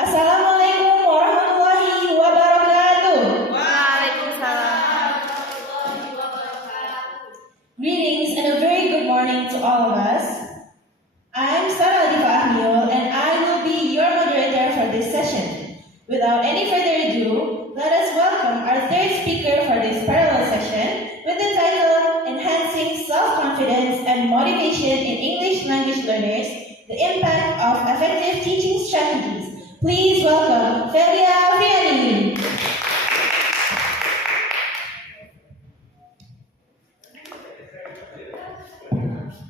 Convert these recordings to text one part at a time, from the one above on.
Assalamualaikum warahmatullahi wabarakatuh. Waalaikumsalam. Greetings and a very good morning to all of us. I'm Felia Friani and I will be your moderator for this session. Without any further ado, let us welcome our third speaker for this parallel session with the title Enhancing Self-Confidence and Motivation in English Language Learners, the Impact of Effective Teaching Strategies. Please welcome Felia Friani.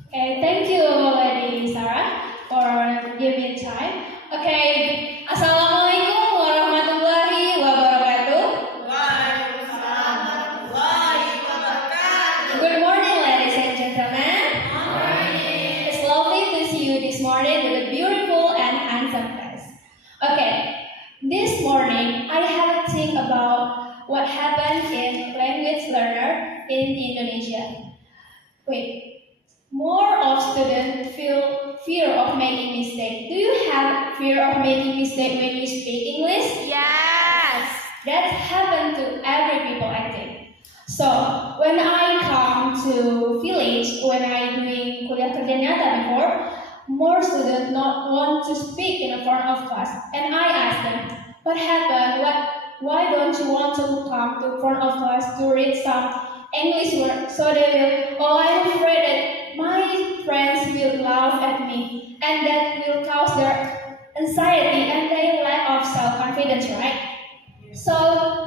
Okay, thank you, Lady Sarah, for giving me time. Okay, Assalamualaikum warahmatullahi wabarakatuh. Waalaikumsalam warahmatullahi wabarakatuh. Good morning, ladies and gentlemen. Morning. It's lovely to see you this morning with a beautiful and handsome face. Okay, this morning I have to think about what happened in language learner in Indonesia. More of students feel fear of making mistake. Do you have fear of making mistake when you speak English? Yes. That happens to every people, I think. So when I come to village, when I doing kuliah kerja nyata before, more students not want to speak in the front of class, and I ask them, what happened? Why don't you want to come to front of class to read some English word? So they will, I'm afraid that my friends will laugh at me, and that will cause their anxiety and their lack of self-confidence, right? So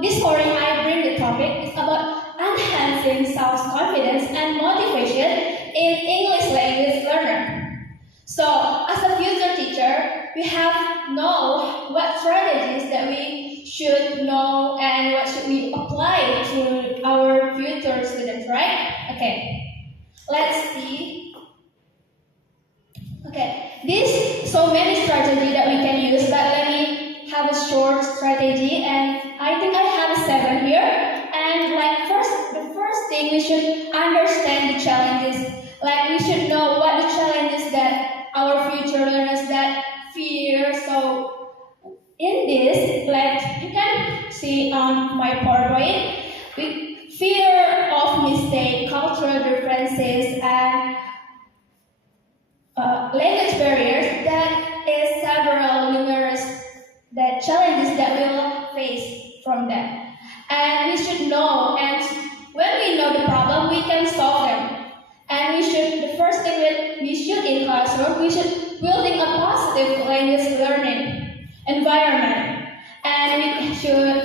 this morning I bring the topic is about enhancing self-confidence and motivation in English language learner. So as a future teacher, we have know what strategies that we should know and what should we apply to our future students, right? Okay. Let's see. Okay, this so many strategy that we can use, but let me have a short strategy, and I think I have 7 here. And the first thing we should understand the challenges. Like we should know what the challenges that our future learners that fear. So in this, like you can see on my PowerPoint, fear of mistake, cultural differences, and language barriers. That is several numerous that challenges that we will face from them. And we should know, and when we know the problem, we can solve them. And the first thing that we should in classroom, we should building a positive language learning environment. And we should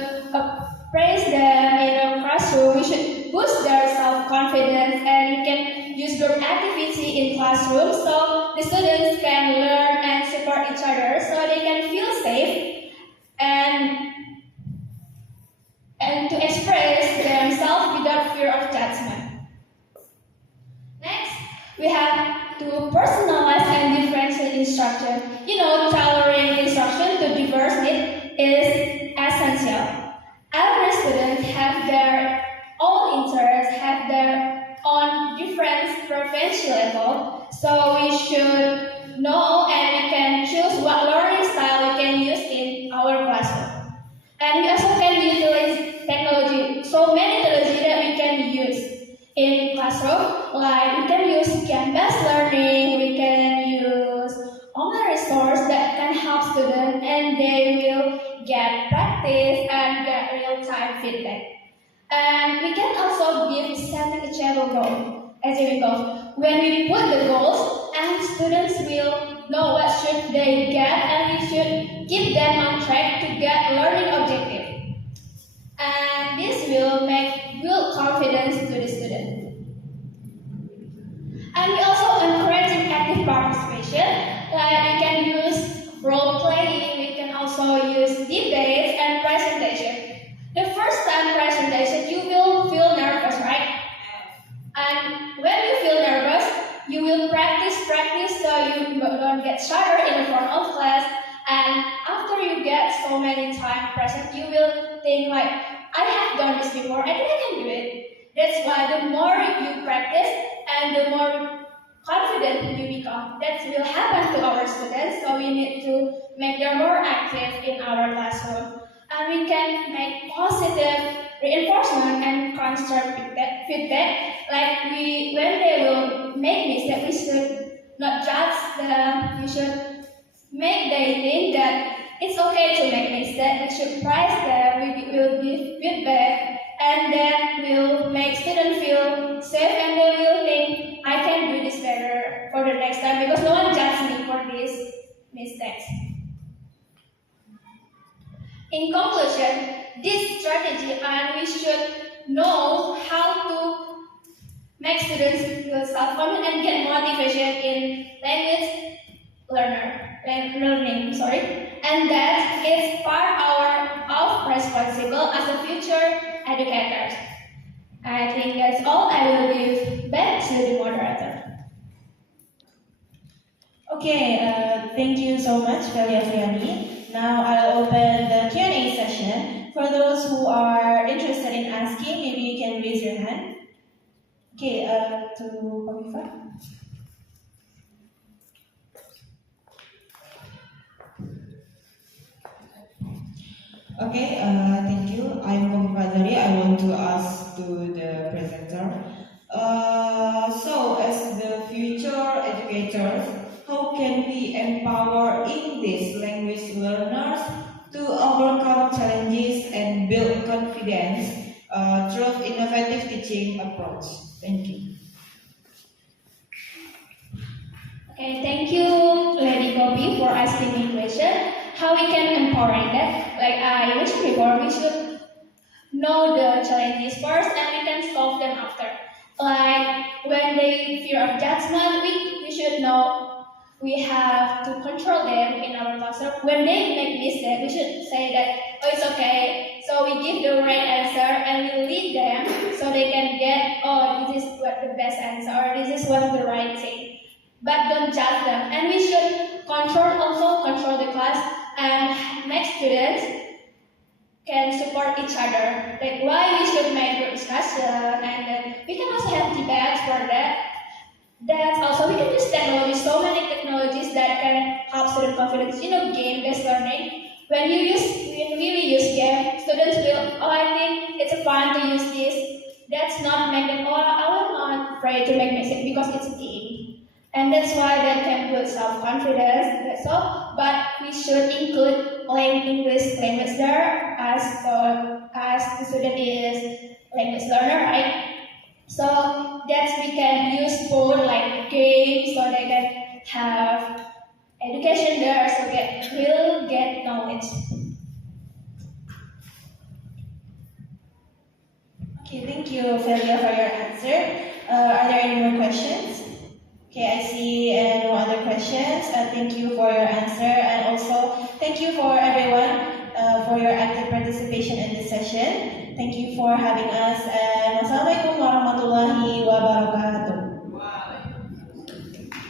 praise them in the classroom. We should boost their self-confidence, and we can use group activity in classroom so the students can learn and support each other so they can feel safe and to express themselves without fear of judgment. Next, we have to personalize and differentiate instruction. Tailoring instruction to diverse needs is essential. Every student have their own interests, have their own different proficiency level, so we should know and we can choose what learning style we can use in our classroom. And we also can utilize technology, so many technology that we can use in classroom, like we can use game-based learning, we can use online resource that can help students and they will get practice and get real-time feedback. And we can also give setting achievable goals. When we put the goals, and students will know what should they get, and we should keep them on track to get learning objective. And this will build confidence to the student. And we also encouraging active participation, like we can use role playing, we can also use debates and presentation. The first time presentation, you will feel nervous, right? And when you feel nervous, you will practice so you don't get started in the front of class. And after you get so many times present, you will think like, I have done this before, I think I can do it. That's why the more you practice and the more confident you become, that will happen to our students. So we need to make them more active in our classroom. And we can make positive reinforcement and constructive feedback. Like when they will make mistakes, we should not judge them. We should make they think that it's okay to make mistakes. We should praise them. We will give feedback, and then will make students feel safe, and they will think I can do this better for the next time because no one judges me for these mistakes. In conclusion, this strategy and we should know how to make students feel self-confident and get motivation in learning, and that is part of responsible as a future educators. I think that's all. I will give back to the moderator. Okay, thank you so much, Felia Friani. Now I'll open the Q&A session. For those who are interested in asking, maybe you can raise your hand. Okay, to Komifa. Okay, thank you. I'm Komifa Zari. I want to ask to the presenter. So, as the future educators, how can we empower English language learners to overcome challenges and build confidence through innovative teaching approach? Thank you. Okay, thank you, Lady Gopi, for asking me question. How we can empower that? Like I mentioned before, we should know the challenges first and we can solve them after. Like when they fear of judgment, we should know we have to control them in our classroom. When they make mistake, we should say that, oh, it's okay. So we give the right answer and we lead them so they can get, oh, this is what the best answer or this is what's the right thing. But don't judge them. And we should control the class and make students can support each other. Like why we should make group discussion and then we can also have debates for that. That's also we can use technology, so many technologies that can help student confidence. Game-based learning. When we use game, students will, oh, I think it's fun to use this. That's not make them, oh, I will not afraid to make mistake because it's a game. And that's why that can build self-confidence, that's all. But we should include English language there as the student is language learner, right? So that we can use both like games so they can have education there so that we'll get knowledge. Okay, thank you, Felia, for your answer. Are there any more questions? Okay, I see no other questions. Thank you for your answer, and also thank you for everyone for your active participation in this session. Thank you for having us, and wassalamualaikum warahmatullahi wabarakatuh.